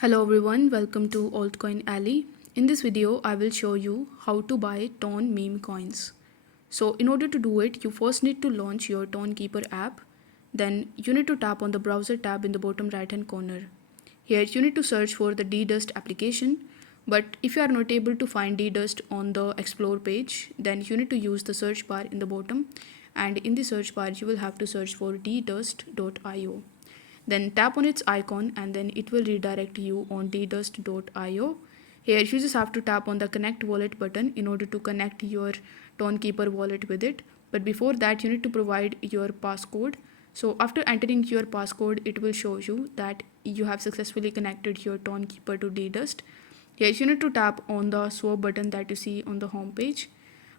Hello everyone, welcome to Altcoin Alley. In this video, I will show you how to buy Ton meme coins. So in order to do it, you first need to launch your Tonkeeper app. Then you need to tap on the browser tab in the bottom right hand corner. Here you need to search for the DDust application. But if you are not able to find DDust on the explore page, then you need to use the search bar in the bottom. And in the search bar, you will have to search for ddust.io. Then tap on its icon and then it will redirect you on ddust.io. Here you just have to tap on the connect wallet button in order to connect your Tonkeeper wallet with it. But before that you need to provide your passcode. So after entering your passcode, it will show you that you have successfully connected your Tonkeeper to ddust. Here you need to tap on the swap button that you see on the home page.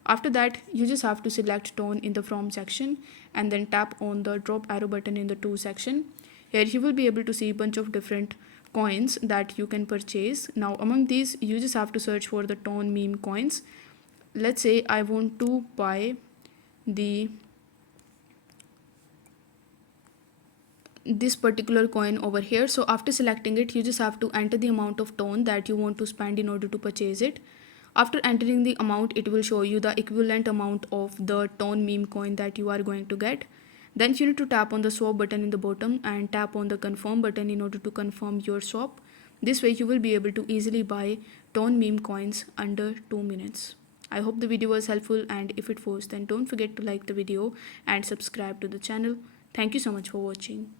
After that, you just have to select Ton in the from section and then tap on the drop arrow button in the to section. Here you will be able to see a bunch of different coins that you can purchase. Now among these, you just have to search for the Ton meme coins. Let's say I want to buy this particular coin over here. So after selecting it, you just have to enter the amount of Ton that you want to spend in order to purchase it. After entering the amount, it will show you the equivalent amount of the Ton meme coin that you are going to get. Then you need to tap on the swap button in the bottom and tap on the confirm button in order to confirm your swap. This way you will be able to easily buy Ton meme coins under 2 minutes. I hope the video was helpful, and if it was, then don't forget to like the video and subscribe to the channel. Thank you so much for watching.